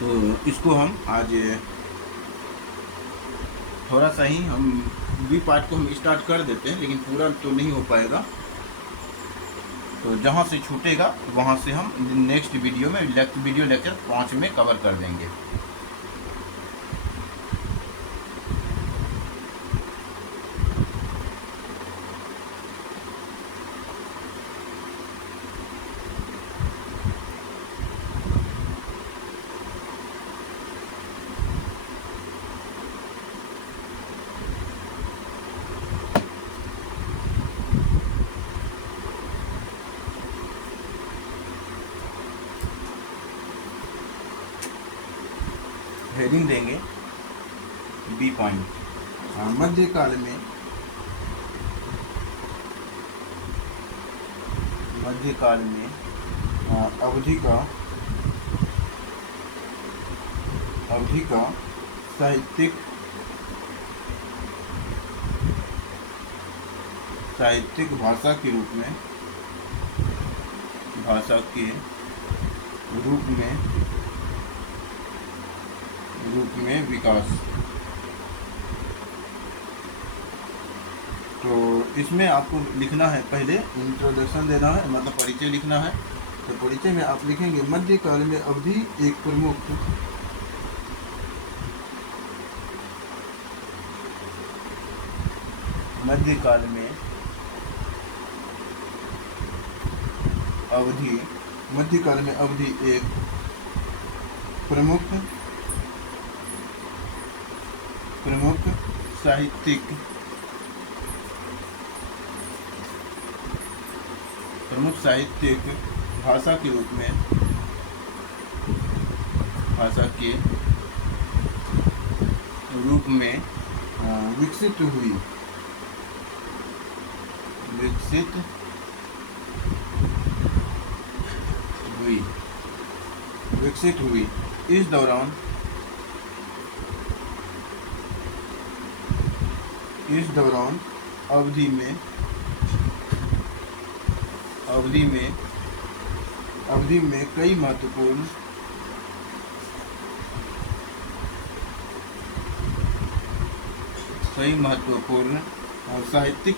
तो इसको हम आज थोड़ा सा ही हम बी पार्ट को हम स्टार्ट कर देते हैं, लेकिन पूरा तो नहीं हो पाएगा। तो जहाँ से छूटेगा वहाँ से हम नेक्स्ट वीडियो में वीडियो लेक्चर 5 में कवर कर देंगे। हेडिंग देंगे बी पॉइंट, मध्यकाल में अवधि का साहित्यिक भाषा के रूप में विकास। तो इसमें आपको लिखना है, पहले इंट्रोडक्शन देना है, मतलब परिचय लिखना है। तो परिचय में आप लिखेंगे मध्यकाल में अवधि एक प्रमुख मध्यकाल में अवधि एक प्रमुख साहित्यिक भाषा के रूप में विकसित हुई। इस दौरान अवधि में कई महत्वपूर्ण साहित्यिक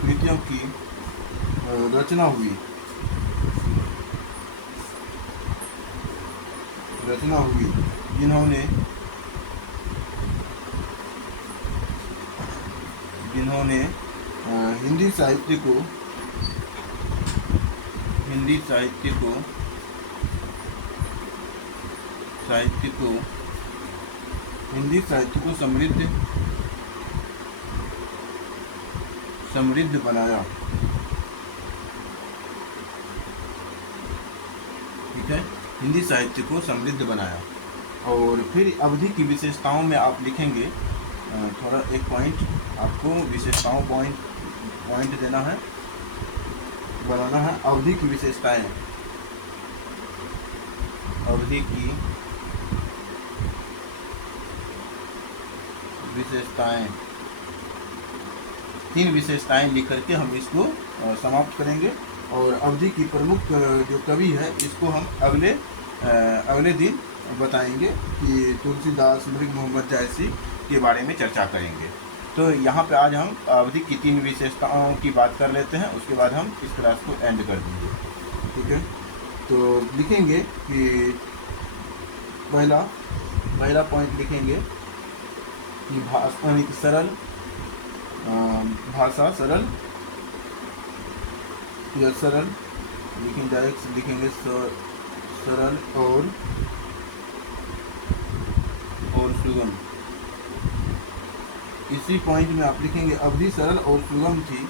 कृतियों की रचना हुई, जिन्होंने हिंदी साहित्य को समृद्ध बनाया। ठीक है, हिंदी साहित्य को समृद्ध बनाया। और फिर अवधि की विशेषताओं में आप लिखेंगे, थोड़ा एक पॉइंट आपको विशेषताओं पॉइंट देना है, बनाना है। अवधि की विशेषताएं, तीन विशेषताएं लिख करके हम इसको समाप्त करेंगे। और अवधि की प्रमुख जो कवि है, इसको हम अगले दिन बताएंगे कि तुलसीदास, मृग मोहम्मद जायसी के बारे में चर्चा करेंगे। तो यहाँ पे आज हम अवधि की तीन विशेषताओं की बात कर लेते हैं, उसके बाद हम इस क्लास को एंड कर देंगे। ठीक है, तो लिखेंगे कि पहला पॉइंट लिखेंगे कि सरल भाषा, लिखेंगे सरल और सुगम। इसी पॉइंट में आप लिखेंगे अवधि सरल और सुगम थी।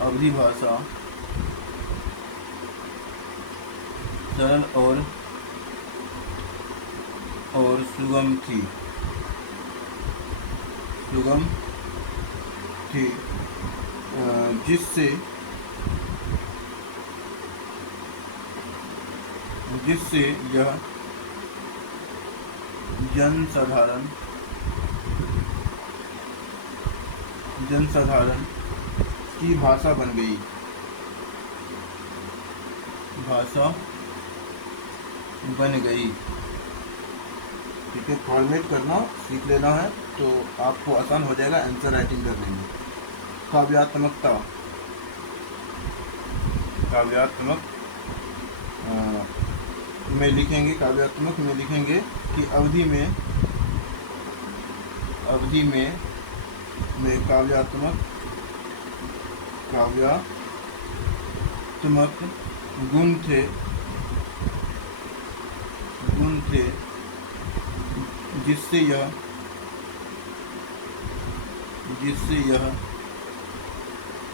अवधि भाषा सरल और सुगम थी, जिससे यह जनसाधारण की भाषा बन गई। ठीक है, फॉर्मेट करना सीख लेना है तो आपको आसान हो जाएगा आंसर राइटिंग करने में। काव्यात्मक में लिखेंगे कि अवधि में काव्यात्मक गुण थे जिससे यह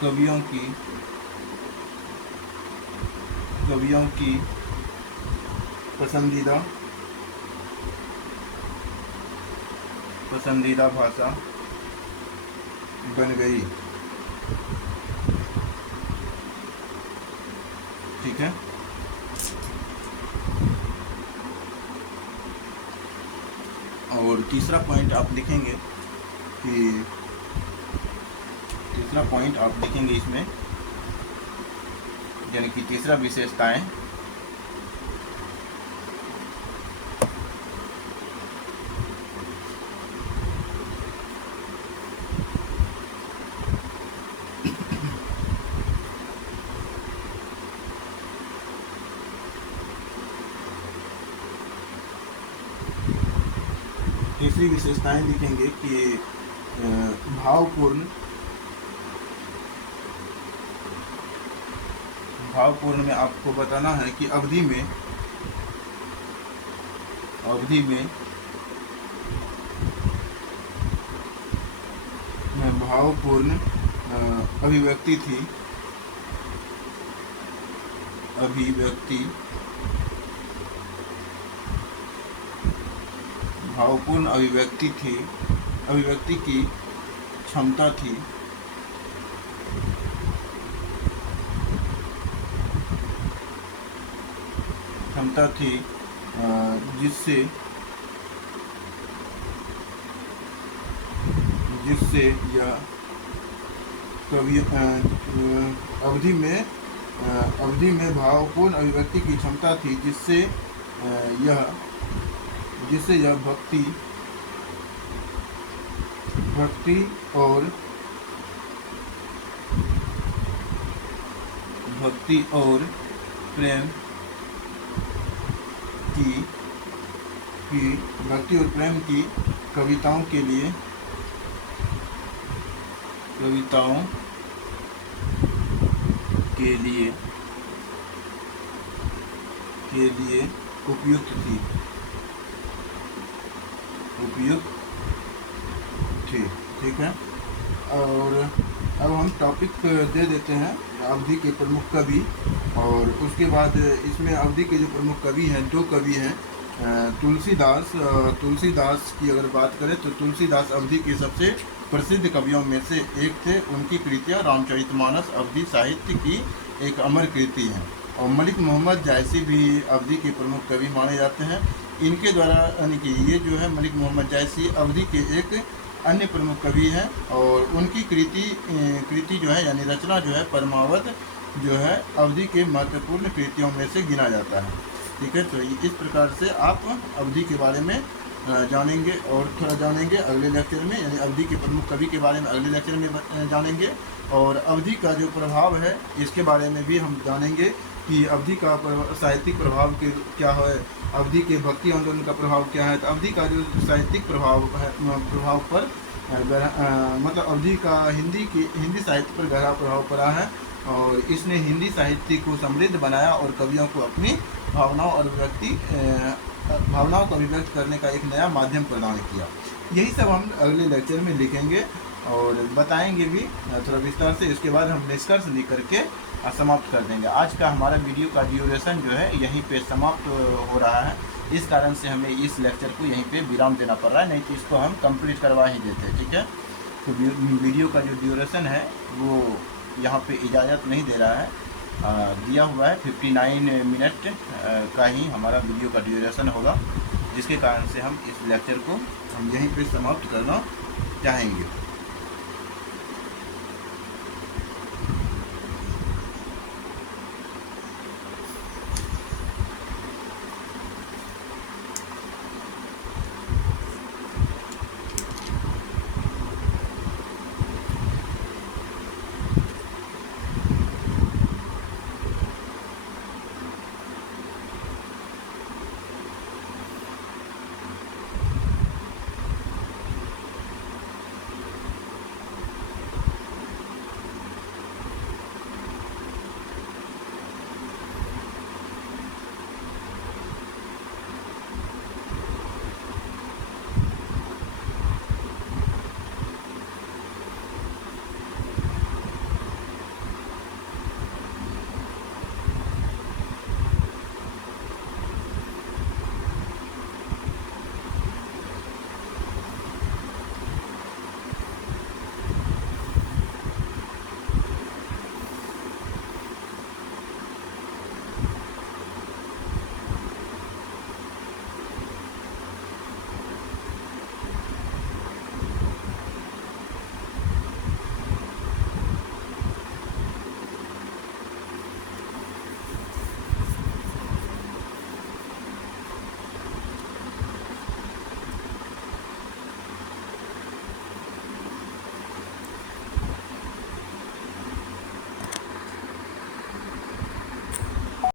कवियों की पसंदीदा भाषा बन गई। ठीक है, और तीसरा पॉइंट आप लिखेंगे इसमें, यानी कि तीसरा विशेषताएं दूसरी विशेषताएं लिखेंगे कि भावपूर्ण में आपको बताना है कि अवधि में भावपूर्ण अभिव्यक्ति थी, भावपूर्ण अभिव्यक्ति की क्षमता थी, जिससे यह कवि अवधि में भावपूर्ण अभिव्यक्ति की क्षमता थी, जिससे यह भक्ति और प्रेम की कविताओं के लिए उपयुक्त थी। ठीक है। और अब हम टॉपिक दे देते हैं अवधि के प्रमुख कवि, और उसके बाद इसमें अवधि के जो प्रमुख कवि हैं, 2 कवि हैं। तुलसीदास की अगर बात करें तो तुलसीदास अवधि के सबसे प्रसिद्ध कवियों में से एक थे। उनकी कृतियाँ रामचरितमानस अवधि साहित्य की एक अमर कृति है। और मलिक मोहम्मद जायसी भी अवधि के प्रमुख कवि माने जाते हैं। इनके द्वारा यानी कि ये जो है मलिक मोहम्मद जायसी अवधि के एक अन्य प्रमुख कवि हैं, और उनकी कृति जो है यानी रचना जो है परमावत जो है अवधि के महत्वपूर्ण कृतियों में से गिना जाता है। ठीक है, तो इस प्रकार से आप अवधि के बारे में जानेंगे और थोड़ा जानेंगे अगले लेक्चर में, यानी अवधि के प्रमुख कवि के बारे में अगले लेक्चर में जानेंगे। और अवधि का जो प्रभाव है इसके बारे में भी हम जानेंगे कि अवधि का साहित्यिक प्रभाव क्या है, अवधि के भक्ति आंदोलन का प्रभाव क्या है। तो अवधि का जो साहित्यिक प्रभाव पर मतलब अवधि का हिंदी साहित्य पर गहरा प्रभाव पड़ा है, और इसने हिंदी साहित्य को समृद्ध बनाया और कवियों को अपनी भावनाओं को अभिव्यक्त करने का एक नया माध्यम प्रदान किया। यही सब हम अगले लेक्चर में लिखेंगे और बताएंगे भी थोड़ा विस्तार से। इसके बाद हम निष्कर्ष लिख करके समाप्त कर देंगे। आज का हमारा वीडियो का ड्यूरेशन जो है यहीं पे समाप्त हो रहा है। इस कारण से हमें इस लेक्चर को यहीं पे विराम देना पड़ रहा है, नहीं तो इसको हम कंप्लीट करवा ही देते। ठीक है, तो वीडियो का जो ड्यूरेशन है वो यहाँ पे इजाज़त नहीं दे रहा है, दिया हुआ है 59 मिनट का ही हमारा वीडियो का ड्यूरेशन होगा, जिसके कारण से हम इस लेक्चर को हम यहीं पे समाप्त करना चाहेंगे।